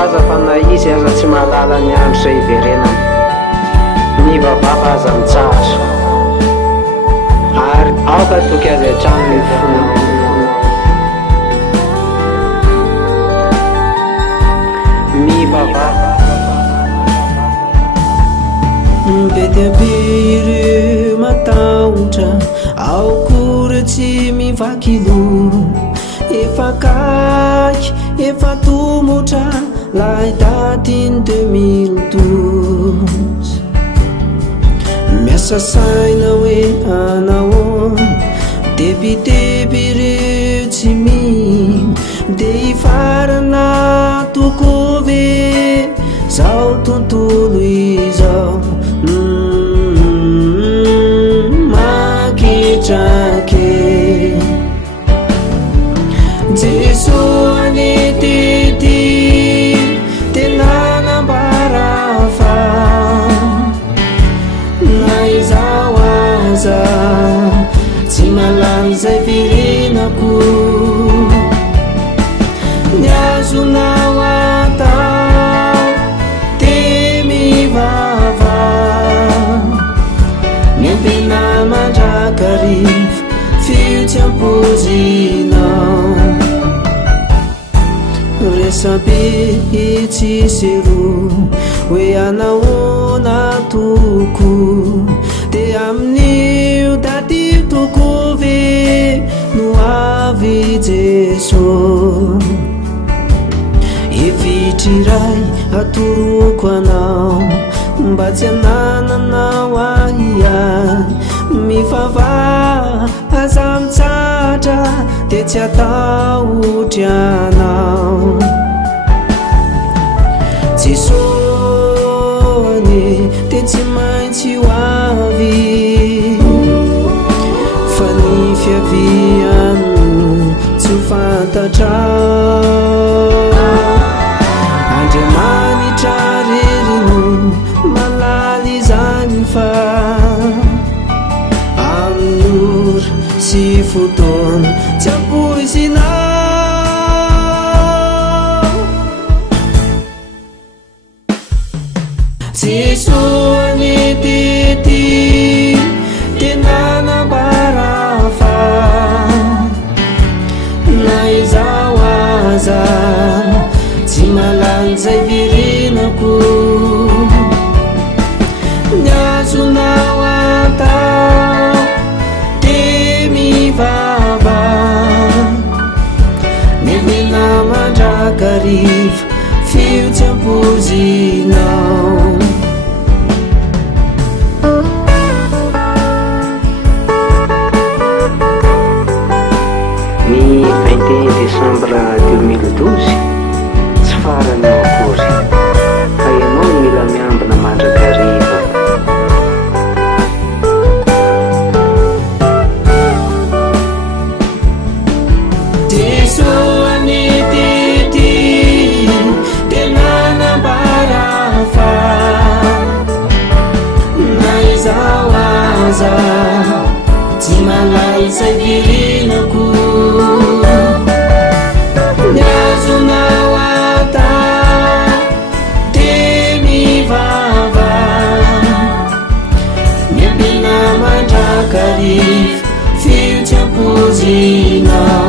malaza fa na izy aza tsy mahalala ny andro zay iverenana. Ny vavaka aza mitsahatra ary aoka toky azy hatrano ny fona. Ny vavaka be dia be ireo matahotra aokory tsy mivaky loro. Efa kaiky efa tomotra lay datiny 2012. Miasa saina hoe anao debideby ireo tsy mino de ifarana toko ve zao tontolo izao. Maketrake Jesús anititi tena nambarafa na izao aza tsy malany zay virinako. Ny azonao atao te mivava miampena mandrakarivo fiotsampozinao. Resabe itsisero hoe anaona toko de amin'io daty toko ve no avy Jesosy. Hevitry iray atoroko anao mba tsy anananao ahia mivava aza mitsatra de tsy atahotry anao. Jesosy de tsy maintsy ho avy fa ny fiaviano tsy ho fantatrao. Andriamanitra rerino malaly zany fa amin'ora sy fotoana tsy ampoisinao. Jesosy nitity tena nambarafa na izao aza tsy malany zay virinako. Ny azonao atao te mivava miamena mandrakarivo fiotsampozinao. Ny 21 décembre 2012 tsy farany ao akory fa ianao no mila miambina mandrakariva. Jesosy anitity tena nambarafa na izao aza tsy malay zay virinako. Ny azonao atao te mivava miampina mandrakarivo fiotsampozinao.